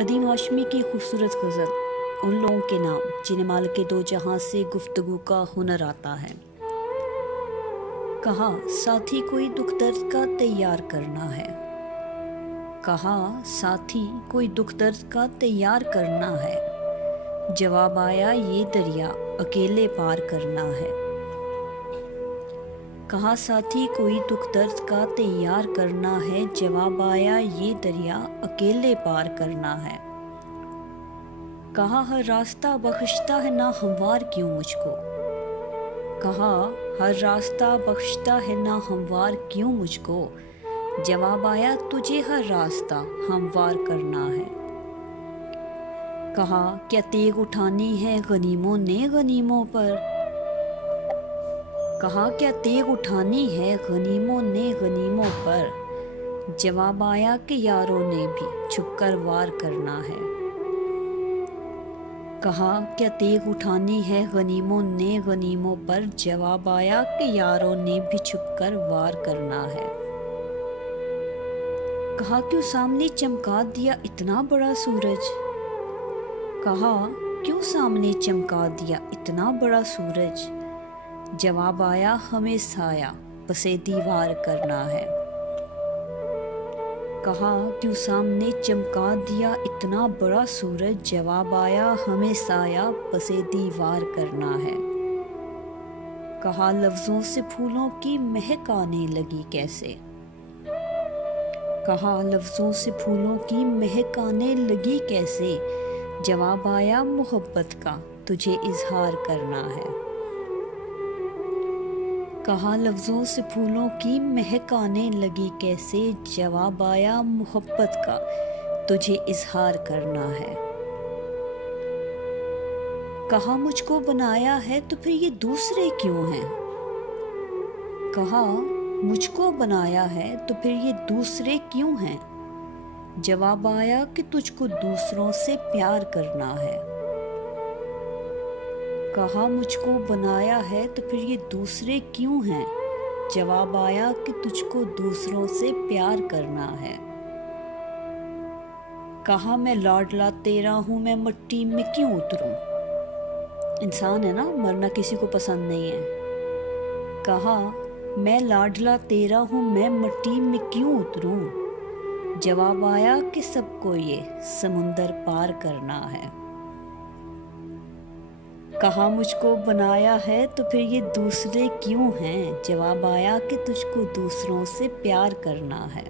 अदीम हाशमी की खूबसूरत गज़ल उन लोगों के नाम जिन्हें मालिक दो जहां से गुफ्तगू का हुनर आता है। कहा साथी कोई दुख दर्द का तैयार करना है, कहा साथी कोई दुख दर्द का तैयार करना है। जवाब आया ये दरिया अकेले पार करना है। कहा साथी कोई दुख दर्द का तैयार करना है। जवाब आया ये दरिया अकेले पार करना है। कहा हर रास्ता बख्शता है ना हमवार क्यों मुझको, कहा हर रास्ता बख्शता है ना हमवार क्यों मुझको। जवाब आया तुझे हर रास्ता हमवार करना है। कहा क्या तेग उठानी है गनीमों ने गनीमों पर, कहा क्या तेग उठानी है गनीमों ने गनीमों पर। जवाब आया कि यारों ने भी छुपकर वार करना है। कहा क्या तेग उठानी है गनीमों ने गनीमों पर। जवाब आया कि यारों ने भी छुपकर वार करना है। कहा क्यों सामने चमका दिया इतना बड़ा सूरज, कहा क्यों सामने चमका दिया इतना बड़ा सूरज। जवाब आया हमें साया बसे दीवार करना है। कहा क्यों सामने चमका दिया इतना बड़ा सूरज। जवाब आया हमें साया बसे दीवार करना है। कहा लफ्ज़ों से फूलों की महक आने लगी कैसे, कहा लफ्ज़ों से फूलों की महक आने लगी कैसे। जवाब आया मोहब्बत का तुझे इजहार करना है। कहा लफ्ज़ों से फूलों की महक आने लगी कैसे। जवाब आया मोहब्बत का तुझे इजहार करना है। कहा मुझको बनाया है तो फिर ये दूसरे क्यों हैं, कहा मुझको बनाया है तो फिर ये दूसरे क्यों हैं। जवाब आया कि तुझको दूसरों से प्यार करना है। कहा मुझको बनाया है तो फिर ये दूसरे क्यों हैं। जवाब आया कि तुझको दूसरों से प्यार करना है। कहा मैं लाडला तेरा हूँ मैं मिट्टी में क्यों उतरूं, इंसान है ना मरना किसी को पसंद नहीं है। कहा मैं लाडला तेरा हूँ मैं मिट्टी में क्यों उतरूं। जवाब आया कि सबको ये समुंदर पार करना है। कहा मुझको बनाया है तो फिर ये दूसरे क्यों हैं। जवाब आया कि तुझको दूसरों से प्यार करना है।